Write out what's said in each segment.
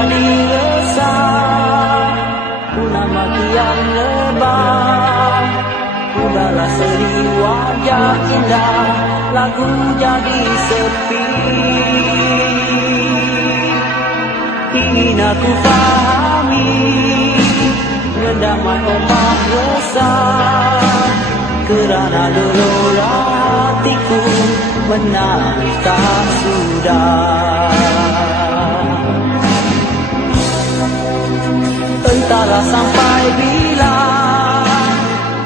menjadi resah, punah mati yang lebah. Udahlah seri wajah indah, lagu jadi sepi. Ingin aku fahami, mendamai ombak resah, kerana gelora hatiku menangis tak sudah. Entahlah sampai bila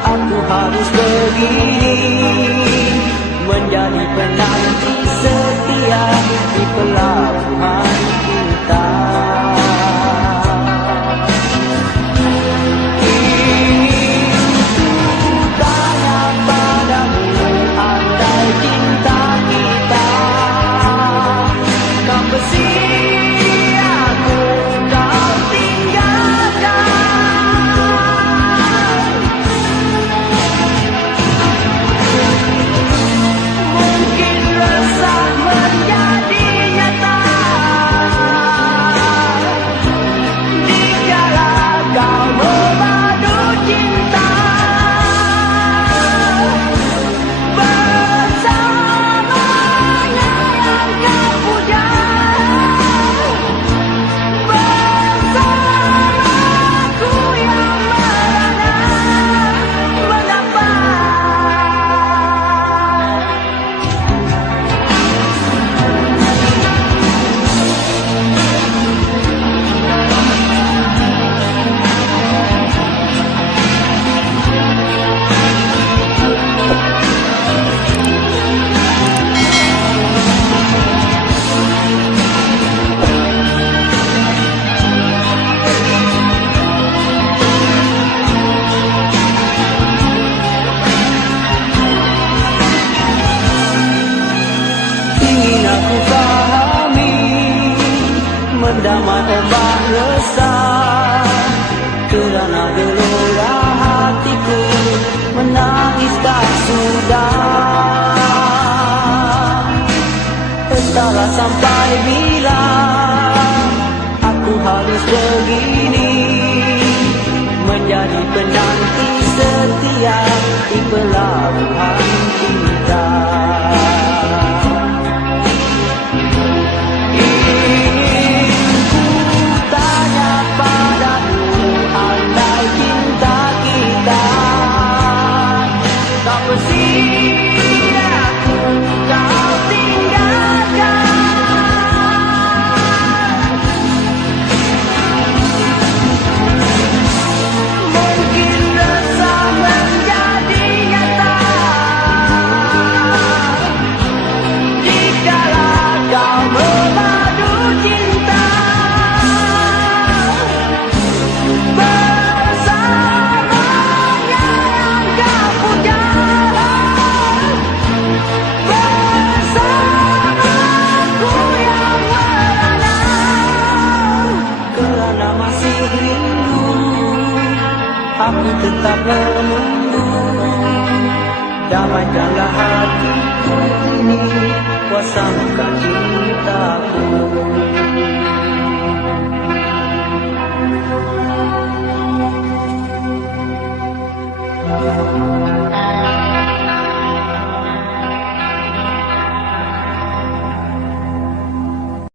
aku harus begini, menjadi penanti setia di pelabuhan cinta. Mendamai ombak resah, kerana gelora hatiku menangis tak sudah. Entahlah sampai bila aku harus begini, menjadi penanti setia di pelabuhan cinta. Aku tetap menunggu, damaikanlah hatiku ini, kuasakan cintaku.